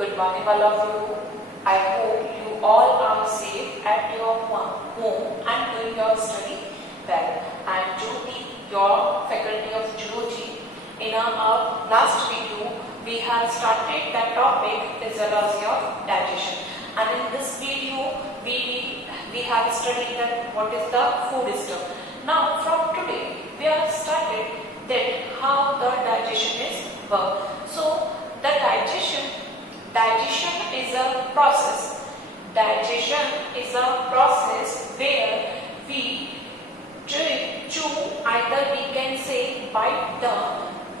Good morning all of you. I hope you all are safe at your home and doing your study well. I am Jyoti, your faculty of Geology. In our last video, we have started the topic physiology of digestion, and in this video we have studied that what is the food system. Now from today we have started that how the digestion is work. So the digestion is a process. Digestion is a process where we chew, either we can say bite the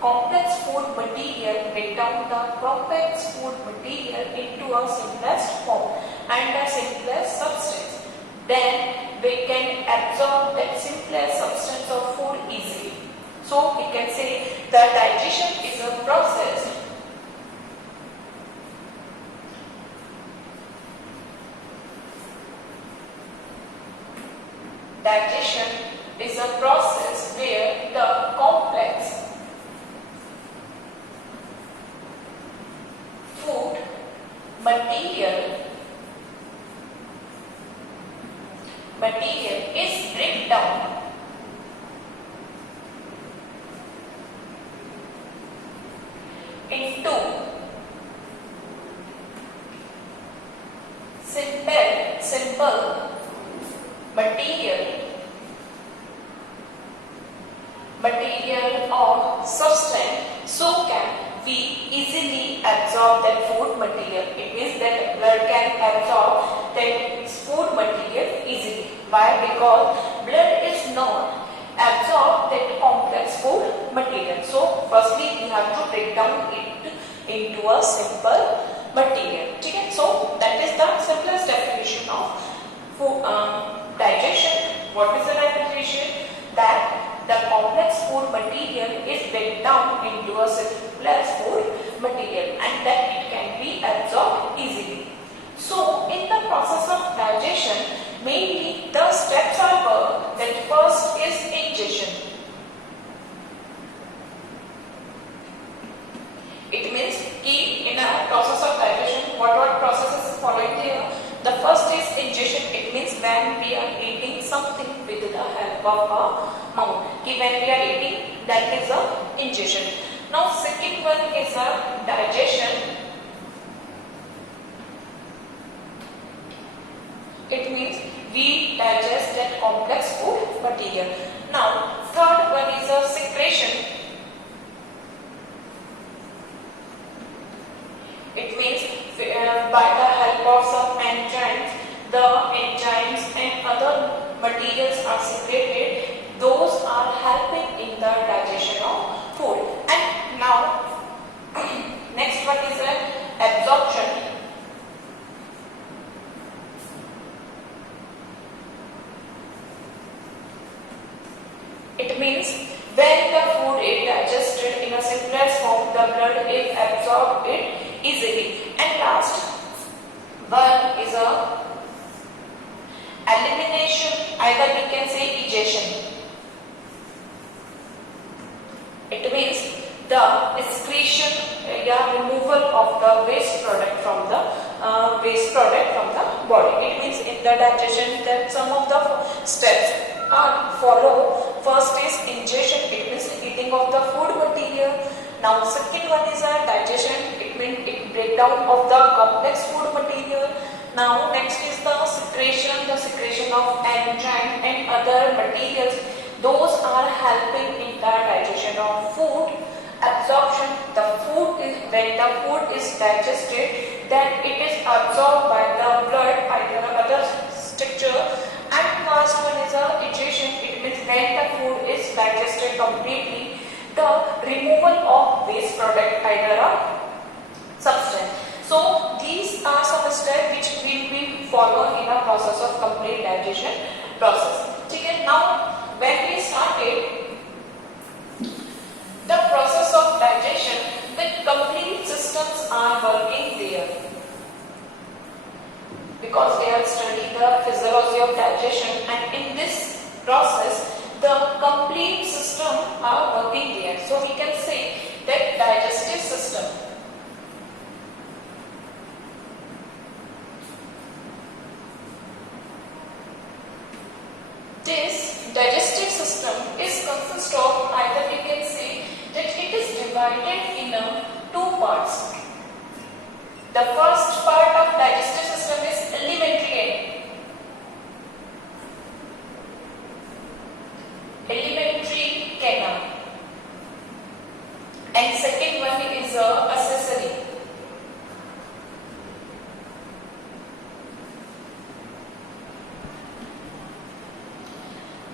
complex food material, break down the complex food material into a simplest form and a simplest substance. Then we can absorb that simplest substance of food easily. So we can say the digestion is a process where the complex food material is break down into simple material or substance, so can we easily absorb that food material. It means that blood can absorb that food material easily. Why? Because blood is not absorb that complex food material. So firstly we have to break down it into a simple material. Okay? So that is the simplest definition of food, digestion. What is the definition? That the complex food material is break down into a simplest food material and that it can be absorbed easily. So in the process of digestion, mainly the steps are worked. That first is ingestion. It means in a process of digestion, what process is following here? The first is ingestion. It means when we are eating something with the help of our mouth. When we are eating, that is a ingestion. Now second one is a digestion. It means we digest that complex food material. Now third one is a secretion. It means by the help of some enzymes, the enzymes and other materials are secreted. Those are helping in the digestion of food. And now next one is absorption. It means when the food is digested in a simplest form, the blood is absorbed it easily. And last one is a elimination, either we can say egestion. It means the excretion, removal of the waste product from the body. It means in the digestion that some of the steps are followed. First is ingestion. It means eating of the food material. Now second one is a digestion. It means breakdown of the complex food material. Now next is the secretion of enzyme and other materials. Those are helping in the digestion of food. Absorption, when the food is digested, then it is absorbed by the blood, by the other structure. And last one is a egestion. It means when the food is digested completely, the removal of waste product, either a substance. So these are some steps which will be followed in a process of complete digestion process. Okay, now when we started the process of digestion, the complete systems are working there. Because they have studied the physiology of digestion, and in this process the complete system are working there. So we can say that digestive system divided in two parts. The first part of digestive system is alimentary canal, and second one is accessory.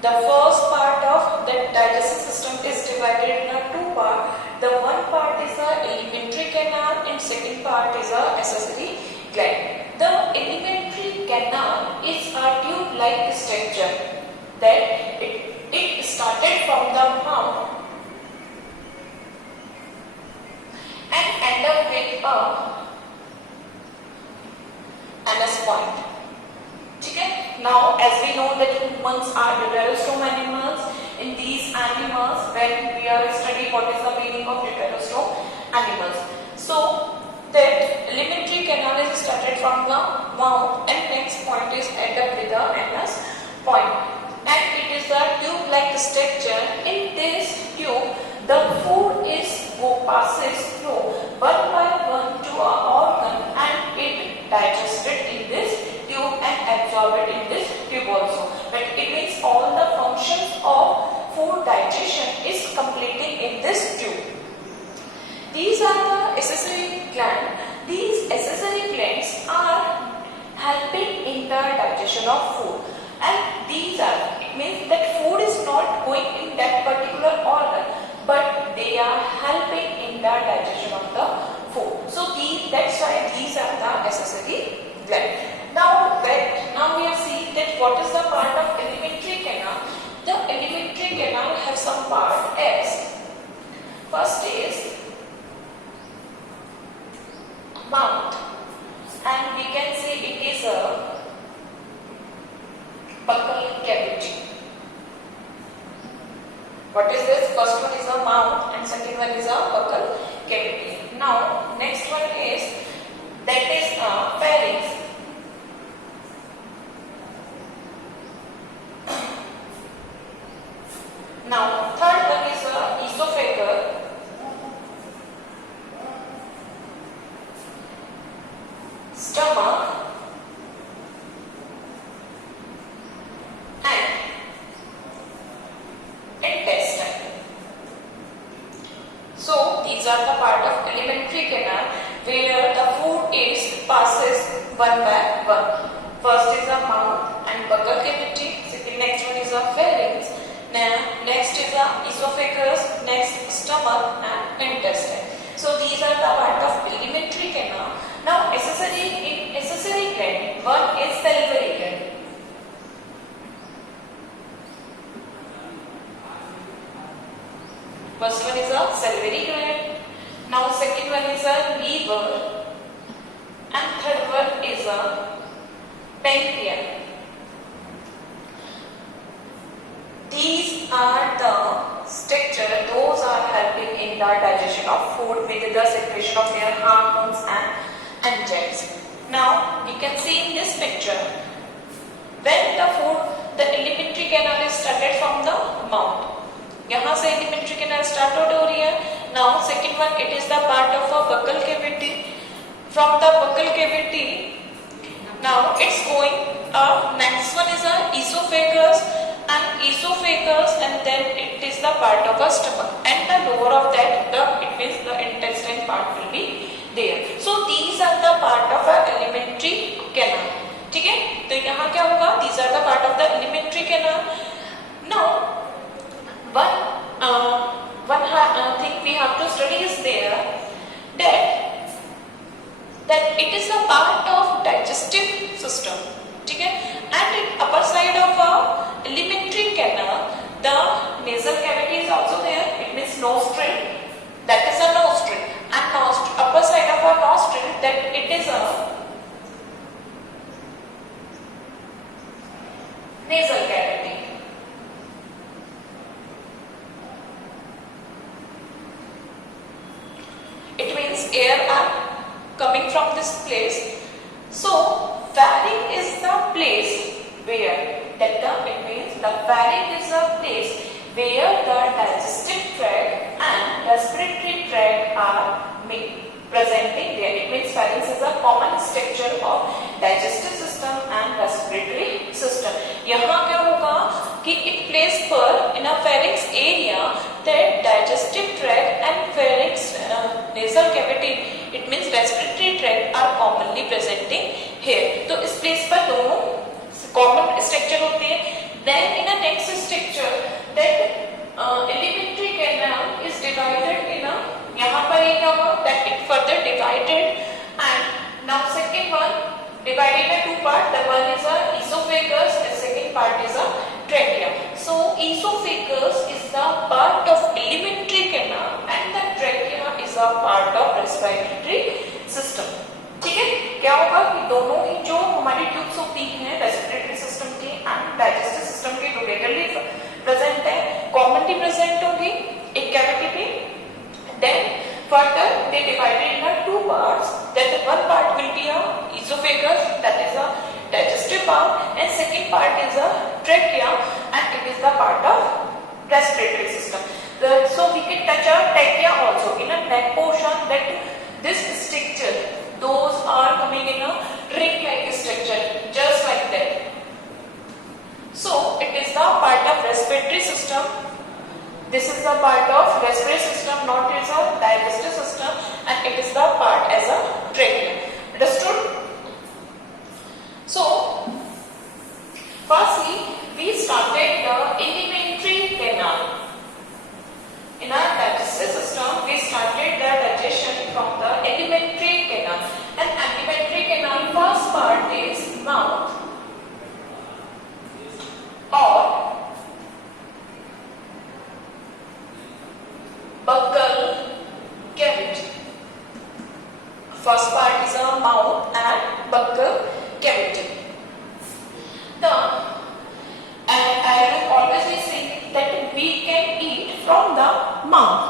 The first part of the digestive system is divided in two parts. The one part is the alimentary canal and second part is the accessory gland. The alimentary canal is a tube-like structure that it started from the mouth and end up with a anus point. Okay? Now, as we know that humans are deuterostome animals, in these animals, when we are studying what is the meaning of deuterostome animals. So, that alimentary canal is started from the mouth and next point is end up with the anus point. And it is a tube-like structure. In this tube, the food passes through one by one to an organ and it digested in this tube and absorbed in this tube also. But it means all the functions of food digestion is completing in this tube. These are the accessory glands. These accessory glands are helping in the digestion of food. And these are, it means that food is not going in that particular organ, but they are helping in the digestion of the food. So that's why these are the accessory glands. Now we have seen that what is the part of alimentary canal. The alimentary canal has some part as first is mouth, and we can say it is a buccal cavity. What is this? First one is a mouth and second one is a buccal cavity. Now next one is pharynx. Now third one is a esophagus. Stomach and intestine. So these are the part of alimentary canal where the food passes one by one. First is a mouth and buccal cavity. Next one is a pharynx. Next is a esophagus. Next stomach and intestine. So these are the part of alimentary canal. Now accessory gland, one is salivary gland. First one is a salivary gland. Now second one is a liver. And third one is a pancreas. These are the structure, those are helping in the digestion of food with the secretion of their hormones and enzymes. Now you can see in this picture, when the alimentary canal is started from the mouth. यहाँ से alimentary canal start हो रही है. Now second one, it is the part of a buccal cavity. From the buccal cavity, now it's going next one is a esophagus and then it is the part of a stomach, and the lower of that it means the intestine part will be there. So these are the part of a alimentary canal. ठीक है? तो यहाँ क्या होगा? These are the part of the alimentary canal. Now one thing we have to study is there that it is a part of digestive system. ठीक है? And in upper side of a alimentary canal, the nasal cavity is also there. It means nostril. That is a nostril. And upper side of a nostril, that it is a nasal cavity. It means air are coming from this place. So pharynx is the place where it means the pharynx is a place where the digestive tract and respiratory tract are presenting there. It means pharynx is a common structure of digestive system and respiratory system. यहाँ क्या होगा कि it plays पर in a pharynx area that digestive tract and pharynx nasal cavity, it means respiratory tract are commonly presenting here. तो इस place पर दोनों common structure होते हैं. Then in a next structure that elementary canal is divided in a, यहाँ पर ये क्या होगा that it further divided, and now second one divided in two part. The one is a esophagus and second part is a trachea. So esophagus is the part of alimentary canal and the trachea is a part of respiratory system. ठीक है, क्या होगा कि दोनों ही जो हमारी tubes होती हैं रेस्पिरेटरी सिस्टम के एंड डाइजेस्टिव सिस्टम के टुगेदरली प्रेजेंट है, कॉमनली प्रेजेंट होंगी एक कैविटी पे. Then further they divided into two parts, that the one part will be a esophagus, that is a digestive part, and second part is a trachea and it is the part of respiratory system. So we can touch a trachea also in a neck portion, that this structure, those are coming in a ring like structure just like that. So it is the part of respiratory system. This is the part of respiratory system, not as a digestive system, and it is the part as a trachea. Understood? So, firstly, we started the alimentary canal. In our digestive system, we started the digestion from the alimentary canal. And alimentary canal first part is mouth or buccal cavity. First part is a mouth and buccal cavity. And I have always been saying that we can eat from the mouth.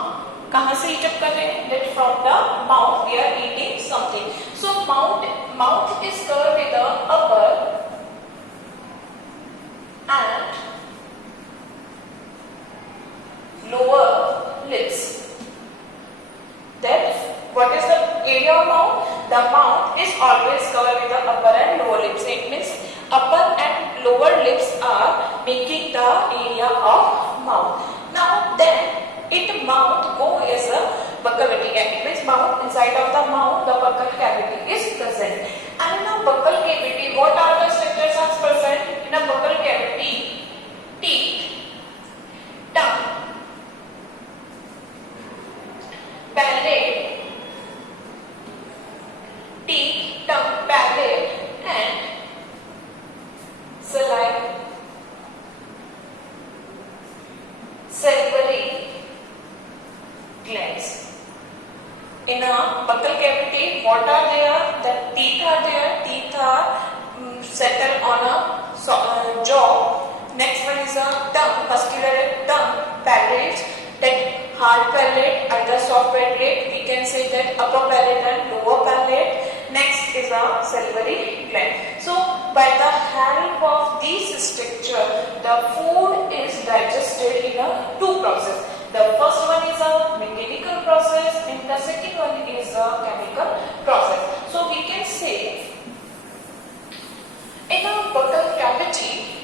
कहाँ से eat up कर रहे हैं? That from the mouth we are eating something. So mouth is covered with the upper and lower lips. That what is the area of mouth? The mouth is always covered with the upper and lower lips. It means upper and lower lips are making the area of mouth. Now then mouth go as a buccal cavity. It means mouth, inside of the mouth the buccal cavity is present. And in a buccal cavity, what are the structures are present? In a buccal cavity, teeth, tongue, palate, teeth, tongue, palate, and saliva, salivary glands. In a buccal cavity, what are there? The teeth are there. Teeth are settled on a jaw. Next one is a tongue, muscular tongue, palate, that hard palate, either soft palate. We can say that upper palate and lower palate. Next is a salivary gland. So, by the help of these structure, the food is digested in a two process. The first one is a mechanical process and the second one is a chemical process. So, we can say in a buccal cavity,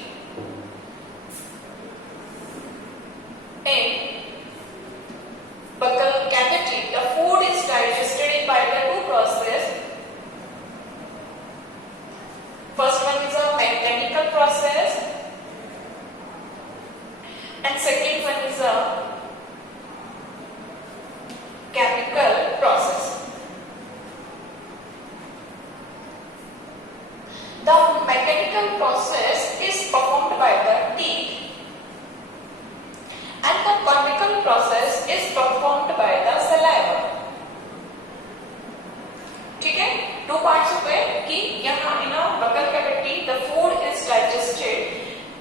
the food is digested by the two process. First one is a mechanical process and second one is a chemical process. The mechanical process is performed by the teeth and the chemical process is performed by the saliva. ठीक है, two parts हो गए कि यहाँ in a buccal cavity the food is digested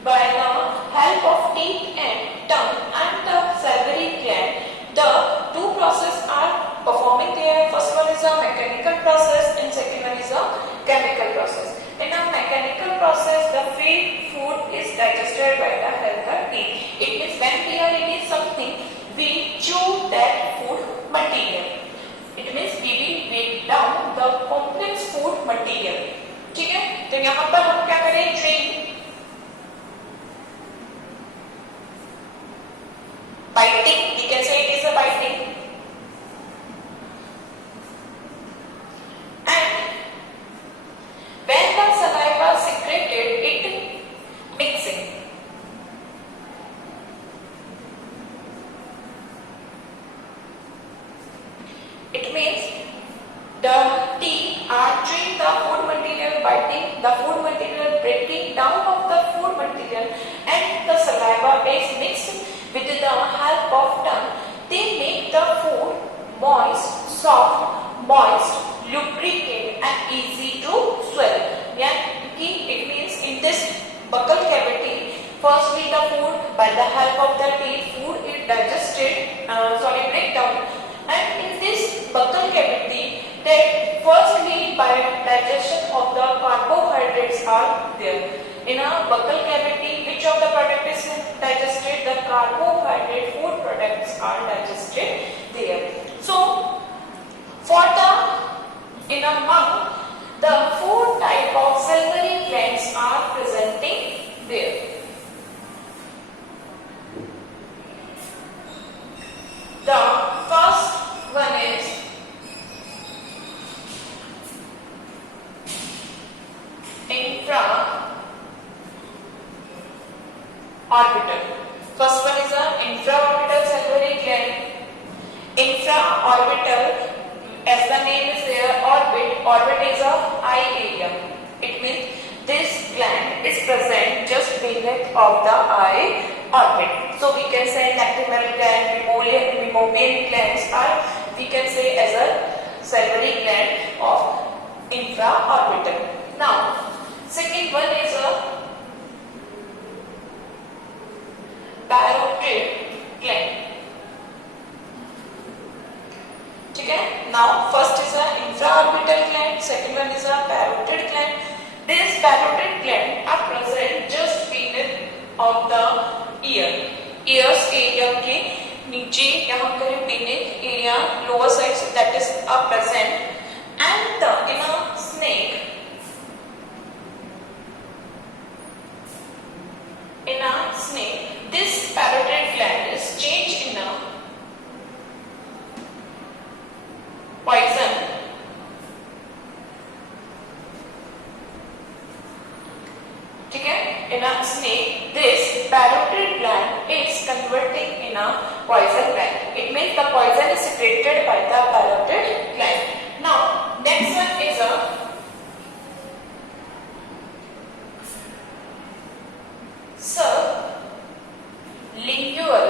by the help of teeth and tongue and the salivary gland. The two processes are performing there. First one is a mechanical process and second one is a chemical process. In a mechanical process, the food is digested by the help of teeth. It means when we are eating something, we chew that food material. यहाँ पर हम क्या करें, drink, biting, we can say it is a biting, and when the saliva secreted, it mixing. It means the teeth are chewing the food material, biting the food material, breaking down of the food material, and the saliva is mixed with the help of tongue. They make the food moist, soft, moist, lubricant, and easy to swallow. Yeah, it means in this buccal cavity, firstly the food by the help of the teeth, food is digested, break down. And in this buccal cavity, that firstly by digestion of the carbohydrates are there. In a buccal cavity, which of the product is digested? The carbohydrate food products are digested there. So, for the in a mouth, the four type of salivary glands are presenting there. The first one is infraorbital. First one is a infraorbital salivary gland. Infraorbital, as the name is there, orbit is a eye area. It means this gland is present just beneath of the eye orbit. So we can say lacrimal gland, meibomian glands are, we can say as a salivary gland of infraorbital. Now, second one is a parotid gland. Okay? Now, first is a infraorbital gland, second one is a parotid gland. These parotid gland are present just beneath of the ear. Ears area के नीचे यहाँ करें beneath area, lower side, so that is are present. And in a snake, this parotid gland is changed in a poison. Okay? In a snake, this parotid gland is converting in a poison gland. It means the poison is secreted by the parotid gland. Now, next one is a sublingual.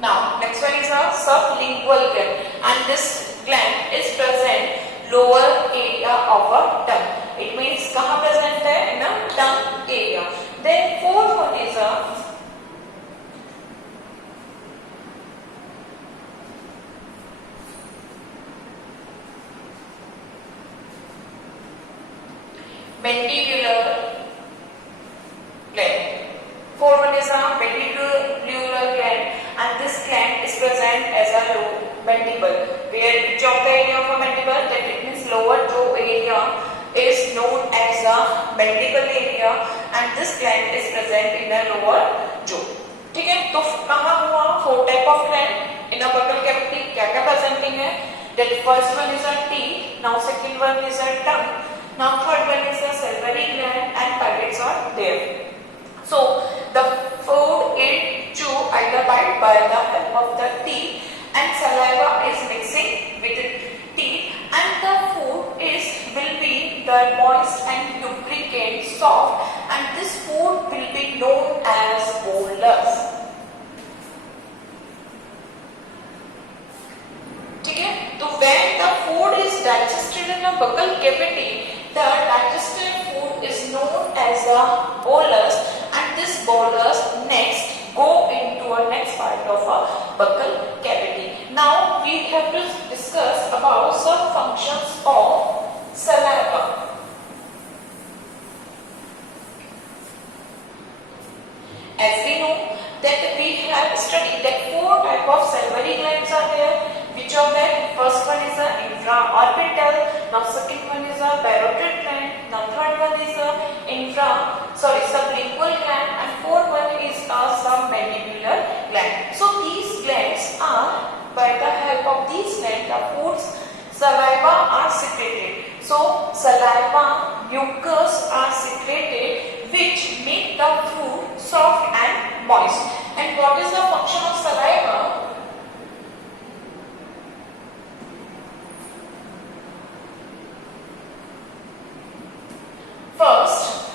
Now, next one is a sublingual gland, and this gland is present lower area of a tongue. It means कहाँ present है? In a tongue area. Then fourth one is a mandibular gland. Fourth one is a mandibular gland, and this gland is present as a low mandible. Where which of the area of a mandible? That it means lower jaw area is known as a mandible area, and this gland is present in the lower jaw. ठीक है? तो कहाँ हुआ? Four type of gland in a buccal cavity. क्या presenting है? That first one is a teeth. Now second one is a tongue. Now third one is a salivary gland, and palates are there. So the food is chew either bite by the help of the teeth, and saliva is mixing with the teeth, and the food will be the moist and lubricant, soft, and this food will be known as bolus. ठीक है? तो when the food is digested in a buccal cavity, the digested food is known as a bolus, and this bolus next go into a next part of a buccal cavity. Now we have to discuss about some functions of saliva. As we know that we have studied that four type of salivary glands are there, which Which of that? First one is a infraorbital. Now second one is a parotid gland. Now third one is a sublingual gland, and fourth one is a submandibular gland. So these glands are, by the help of these glands, the food's saliva are secreted. So saliva, mucus are secreted, which make the food soft and moist. And what is the function of saliva? First,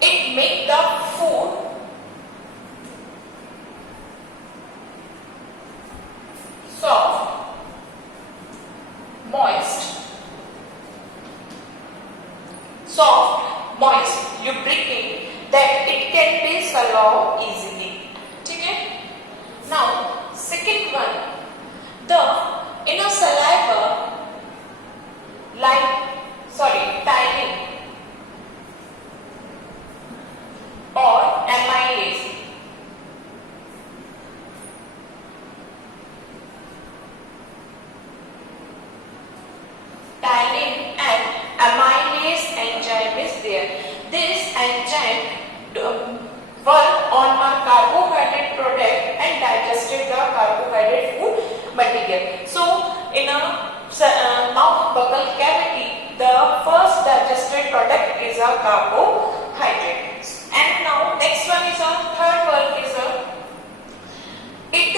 it make the food soft, moist, lubricant, that it can be swallowed easily. Okay? Now, second one, the inner saliva, tannin or amylase. Tannin and amylase enzyme is there. This enzyme work on a carbohydrate product and digested the carbohydrate food material. So in a mouth buccal cavity, the first digested product is a carbohydrate. And now next one is a third work is it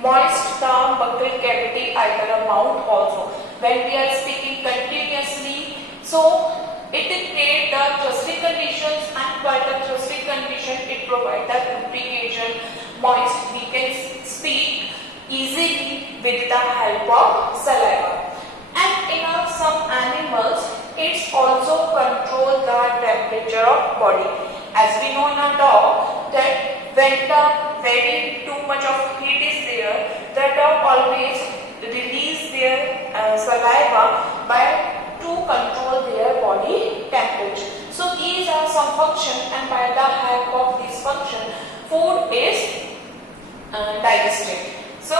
moist the buccal cavity, either a mouth also. When we are speaking continuously, so it create the thrusting conditions, and by the thrusting condition it provide the lubrication, moist. We can speak easily with the help of saliva. And in some animals, it's also control the temperature of body. As we know in a dog, that when the very too much of heat is there, the dog always release their saliva to control their body temperature. So these are some functions, and by the help of this function, food is digested. So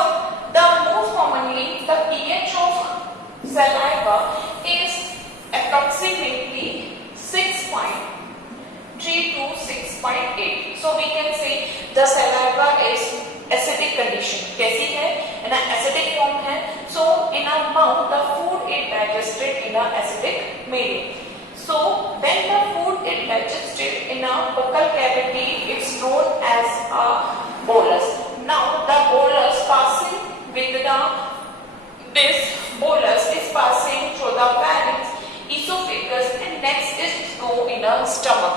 the most commonly the pH of saliva is approximately 6.3 to 6.8. So we can say the saliva is acidic condition. कैसी है? In an acidic form है. So in our mouth the food is digested in a acidic medium. So when the food is digested in a buccal cavity, it's known as a bolus. Now the bolus passing with this bolus is passing through the pharynx, esophagus, and next is go in a stomach.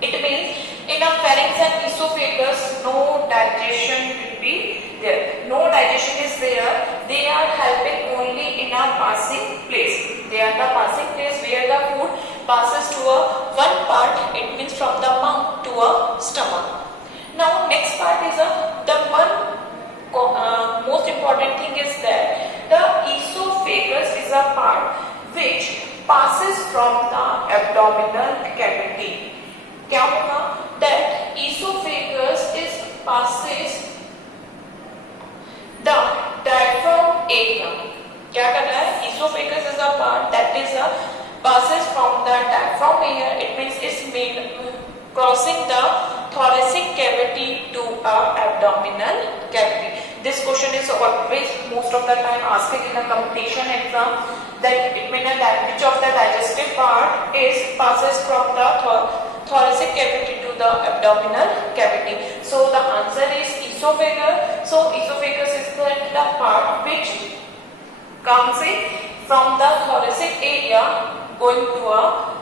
It means in a pharynx and esophagus, no digestion will be there. No digestion is there. They are helping only in a passing place. They are the passing place where the food passes to one part. It means from the mouth to a stomach. Now next part is the one most important thing is that the esophagus is a part which passes from the abdominal cavity. क्या होगा? That esophagus is passes the diaphragm area. क्या कर रहा है? Esophagus is a part that is passes from the diaphragm area. It means it's made crossing the thoracic cavity to abdominal cavity. This question is always most of the time asked in a competition exam, that it means that which of the digestive part is passes from the thoracic cavity to the abdominal cavity. So the answer is esophagus. So esophagus is the part which comes in from the thoracic area going to a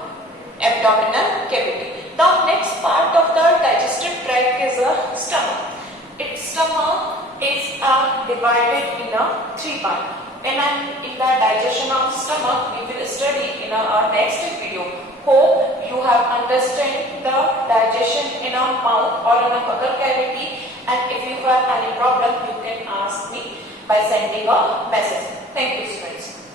abdominal cavity. The next part of the digestive tract is a stomach. Its stomach is divided in three parts. And in the digestion of stomach, we will study in our next video. Hope you have understood the digestion in a mouth or in a buccal cavity. And if you have any problem, you can ask me by sending a message. Thank you, students.